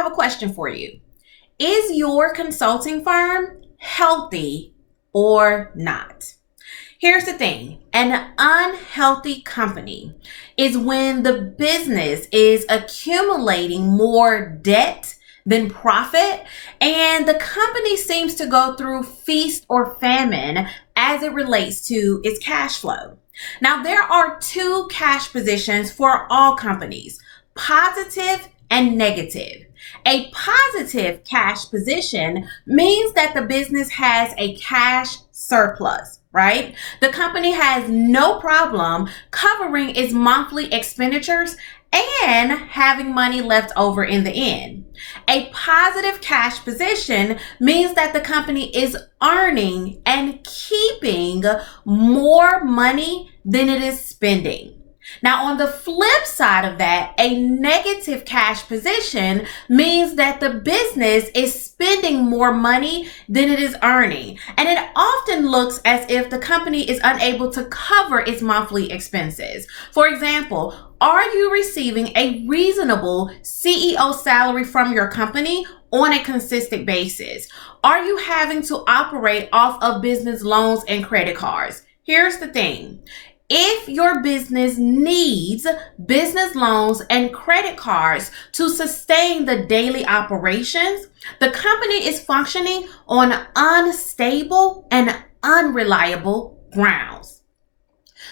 have a question for you. Is your consulting firm healthy or not? Here's the thing, an unhealthy company is when the business is accumulating more debt than profit, and the company seems to go through feast or famine as it relates to its cash flow. Now, there are two cash positions for all companies, positive and negative. A positive cash position means that the business has a cash surplus, right? The company has no problem covering its monthly expenditures and having money left over in the end. A positive cash position means that the company is earning and keeping more money than it is spending. Now, on the flip side of that, a negative cash position means that the business is spending more money than it is earning. And it often looks as if the company is unable to cover its monthly expenses. For example, are you receiving a reasonable CEO salary from your company on a consistent basis? Are you having to operate off of business loans and credit cards? Here's the thing. If your business needs business loans and credit cards to sustain the daily operations, the company is functioning on unstable and unreliable grounds.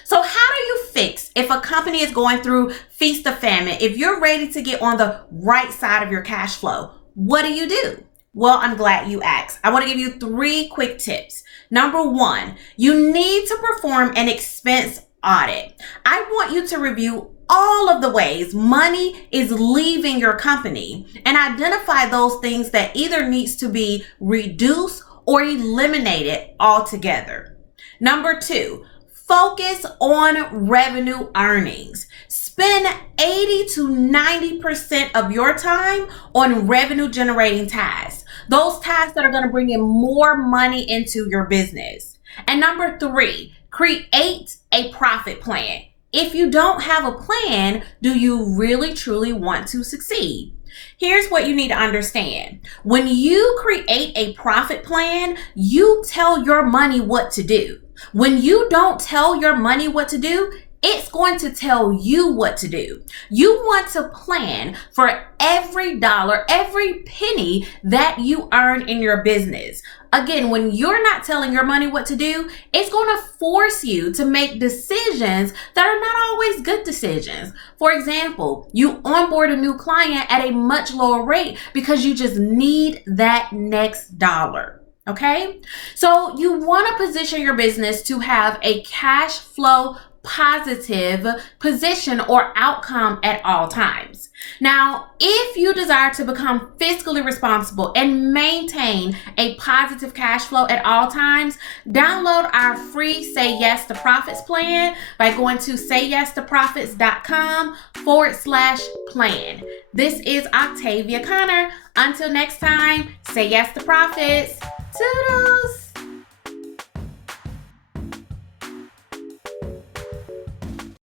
So how do you fix if a company is going through feast or famine? If you're ready to get on the right side of your cash flow, what do you do? Well, I'm glad you asked. I want to give you 3 quick tips. Number 1, you need to perform an expense audit. I want you to review all of the ways money is leaving your company and identify those things that either needs to be reduced or eliminated altogether. Number 2, focus on revenue earnings. Spend 80 to 90% of your time on revenue generating tasks. Those tasks that are going to bring in more money into your business. And number 3, create a profit plan. If you don't have a plan, do you really truly want to succeed? Here's what you need to understand. When you create a profit plan, you tell your money what to do. When you don't tell your money what to do, it's going to tell you what to do. You want to plan for every dollar, every penny that you earn in your business. Again, when you're not telling your money what to do, it's going to force you to make decisions that are not always good decisions. For example, you onboard a new client at a much lower rate because you just need that next dollar. Okay? So you want to position your business to have a cash flow positive position or outcome at all times. Now, if you desire to become fiscally responsible and maintain a positive cash flow at all times, download our free Say Yes to Profits plan by going to 𝐤𝐤𝐵𝐷S.com/plan. This is Octavia Conner. Until next time, say yes to profits. Toodles!